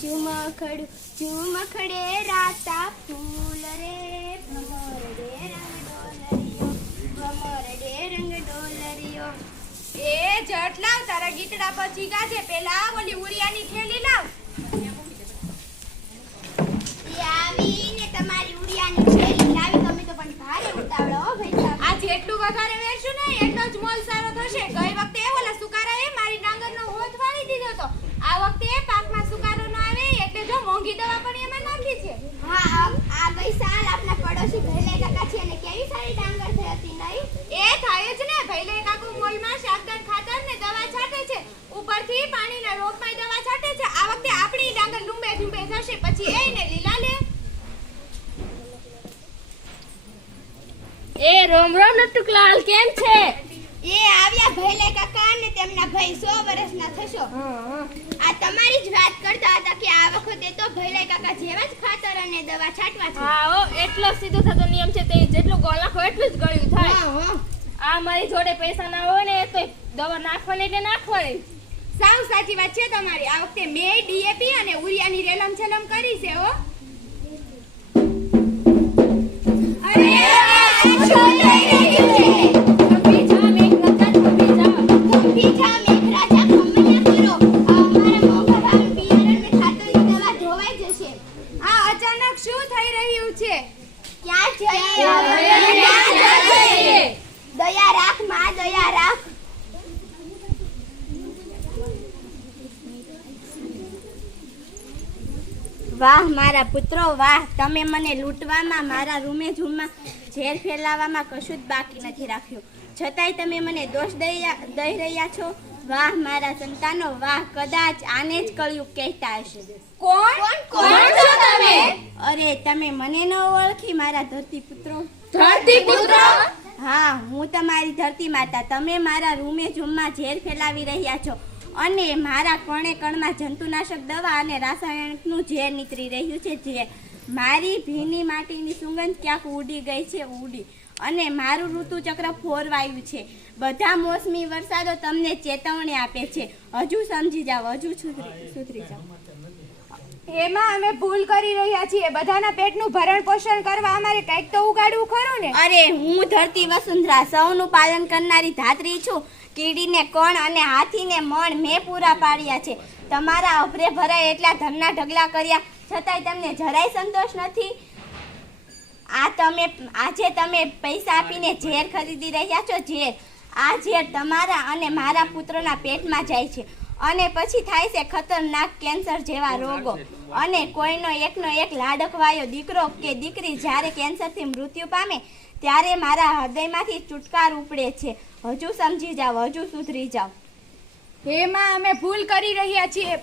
ચુમખડું ચુમખડે રાતા ફૂલ રે ભમર દે રંગ ડોલરિયો. એ જટ લાવ, તારા ગીતડા પર ચીગા છે. પેલા ઓલી ઉરિયાની થેલી લાવ. એ આવીને તમારી ઉડિયાની થેલી લાવી. તમે તો પણ ભારે ઉતાવળો હો ભાઈ સાહેબ. આ જેટલું વધારે વેચશું ને એટલો જ મોલ સારો થશે. ગઈ વખતે ઓલા સુકારાએ મારી ડાંગરનો હોથ વાળી દીધો તો. આ વખતે પાકમાં સુકારો ન આવે એટલે જો મોંઘી દવા પણ એમાં નાખી છે. હા, આ ગઈ સાલ આપના પડોશી ભૈલે કાકા છે અને કેવી સારી ડાંગર થઈ હતી નહીં? એ થાય જ ને. ભૈલે કાકુ મોલમાં શાકભાજી ખાતર ને દવા છાંટે છે. ઉપરથી પાણીના રોગમાં દવા છાંટે છે. આ વખતે આપણી ડાંગર લૂંબે ઝૂંબે થશે. પછી એને લીલા લે. એ રોમ રોમ નટુકલાલ, કેમ છે? એ આવ્યા ભૈલે કાકા ને તેમના ભાઈ 100 વર્ષના થશો. આ તમારી જ વાત કરતા હતા કે આ વખતે તો ભૈલે કાકા જેવા જ ખાતર અને દવા છાંટવા છે. હા ઓ, એટલો સીધો થતો નિયમ છે. તે જેટલું ગોળ નાખો એટલું જ ગળ્યું થાય. આ મારી જોડે પૈસા ના હોય ને તો દવા નાખવાની એટલે નાખવાની. સાવ સાચી વાત છે તમારી. આ વખતે મેં ડીએપી અને ઉરિયાની રેલમ છલમ કરી છે હો. અરે શું થઈ રહ્યું છે? ઊભી જા મેઘરાજા, ઊભી જા. ઊભી જા મેઘરાજા, ખમૈયા કરો. અમારા મોંઘા ભાવ બિયારણ ને ખાતરની દવા ધોવાઈ જશે. આ અચાનક શું થઈ રહ્યું છે? ક્યાં જઈએ? ક્યાં જઈએ? દયા રાખ માં, દયા રાખ. વાહ મારા પુત્રો વાહ, તમે મને લૂંટવામાં, મારા રૂમે ઝૂમમાં ઝેર ફેલાવવામાં કશું જ બાકી નથી રાખ્યું. છતાંય તમે મને દોષ દઈ રહ્યા છો. વાહ મારા સંતાનો વાહ. કદાચ આને જ કળિયુગ કહેતા હશે. કોણ છો તમે? અરે તમે મને ન ઓળખી મારા ધરતી પુત્રો? ધરતી પુત્ર? હા, હું તમારી ધરતી માતા. તમે મારા રૂમે ઝૂમમાં ઝેર ફેલાવી રહ્યા છો અને મારા કણે કણમાં જંતુનાશક દવા અને રાસાયણિકનું ઝેર નીતરી રહ્યું છે. ઝેર મારી ભીની માટીની સુગંધ ક્યાંક ઉડી ગઈ છે, ઉડી, અને મારું ઋતુચક્ર ફોરવાયું છે. બધા મોસમી વરસાદો તમને ચેતવણી આપે છે. હજુ સમજી જાઓ, હજુ સુધરી જાઓ. એમાં અમે ભૂલ કરી રહ્યા છીએ. બધાના પેટનું ભરણ પોષણ કરવા અમારે કંઈક તો ઉગાડવું ખરું ને. અરે હું ધરતી વસુંધરા, સૌનું પાલન કરનારી ધાત્રી છું. કીડીને કણ અને હાથીને મણ મેં પૂરા પાડ્યા છે. તમારા અભરે ભરાય એટલા ધનના ઢગલા કર્યા છતાંય તમને જરાય સંતોષ નથી. આજે તમે પૈસા આપીને ઝેર ખરીદી રહ્યા છો. ઝેર, આ ઝેર તમારા અને મારા પુત્રના પેટમાં જાય છે અને પછી થાય છે ખતરનાક કેન્સર જેવા રોગો. અને કોઈનો એકનો એક લાડકવાયો દીકરો કે દીકરી જ્યારે કેન્સરથી મૃત્યુ પામે ત્યારે મારા હૃદયમાંથી ચુટકાર ઉપડે છે. હજુ સમજી જાઓ, હજુ સુધરી જાઓ. એમાં અમે ભૂલ કરી રહ્યા છીએ,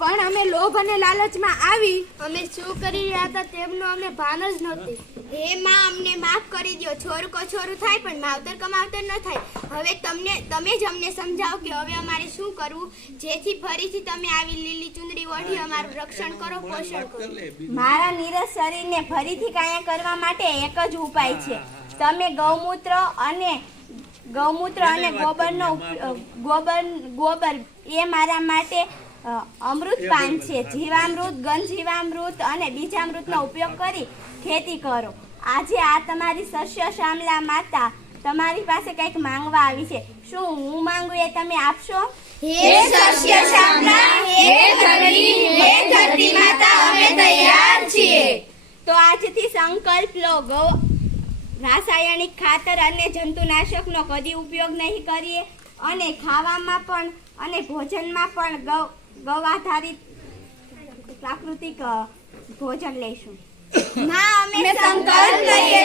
પણ અમે લોભ અને લાલચમાં આવી અમે શું કરી રહ્યા હતા તેમનું અમને ભાન જ નહોતું. હે માં, અમને માફ કરી દો. છોરું કો છોરું થાય પણ માવતર કમાવતર ન થાય. હવે તમે જ અમને સમજાવો કે હવે અમારે શું કરવું, જેથી ફરીથી તમે આવી લીલી ચુંદડી ઓઢી અમારું રક્ષણ કરો, પોષણ કરો. મારા નીરસ શરીરને ફરીથી કાયા કરવા માટે એક જ ઉપાય છે. તમે ગૌમૂત્ર અને ગોબર એ મારા માટે અમૃત પાન છે. જીવામૃત, ઘનજીવામૃત અને બીજામૃતનો ઉપયોગ કરી ખેતી કરો. આજે આ તમારી સસ્ય શ્યામલા માતા તમારી પાસે કંઈક માંગવા આવી છે. શું હું માંગુ એ તમે આપશો? હે સસ્ય શ્યામલા, હે ધરતી માતા, અમે તૈયાર છીએ. તો આજથી સંકલ્પ લો, રાસાયણિક ખાતર અને જંતુનાશકનો કદી ઉપયોગ નહીં કરીએ અને ખાવામાં પણ અને ભોજનમાં પણ ગૌ આધારિત પ્રાકૃતિક ભોજન લઈશું. માં, અમે સંકલ્પ લઈએ